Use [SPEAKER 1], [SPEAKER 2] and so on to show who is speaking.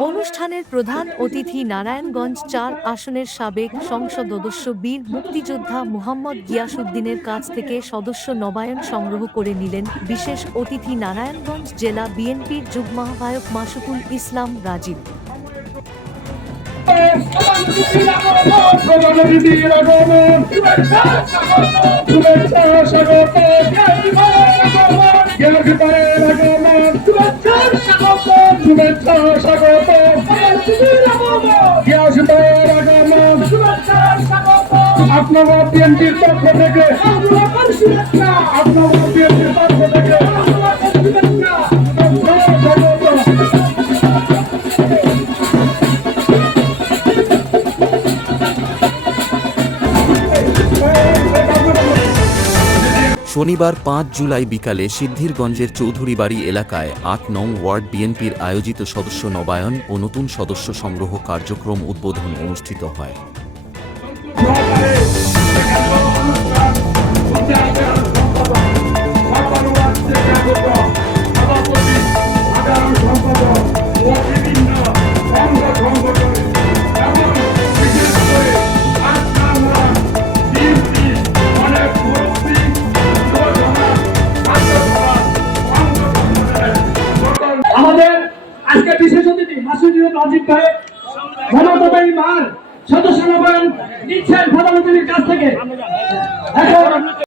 [SPEAKER 1] অনুষ্ঠানের প্রধান অতিথি নারায়ণগঞ্জ চার আসনের সাবেক সংসদ সদস্য বীর মুক্তিযোদ্ধা মুহাম্মদ গিয়াসুদ্দিনের কাছ থেকে সদস্য নবায়ন সংগ্রহ করে নিলেন বিশেষ অতিথি নারায়ণগঞ্জ জেলা বিএনপির যুগ্ম আহ্বায়ক মাসুকুল ইসলাম রাজীব
[SPEAKER 2] শুভেচ্ছা শুভেচ্ছা স্বাগত। গ্যাস দেওয়ার আগমন আপনার বিএনপির পক্ষ থেকে আপনার বিএনপির
[SPEAKER 3] শনিবার পাঁচ জুলাই বিকালে সিদ্ধিরগঞ্জের চৌধুরীবাড়ি এলাকায় আট নং ওয়ার্ড বিএনপির আয়োজিত সদস্য নবায়ন ও নতুন সদস্য সংগ্রহ কার্যক্রম উদ্বোধন অনুষ্ঠিত হয়।
[SPEAKER 2] আজকে বিশেষ অতিথি মাসুদুর রাজীব ভাই মমতাবাই মার সদস্য নবায়ন নিচ্ছেন প্রধানমন্ত্রীর কাছ থেকে। এখন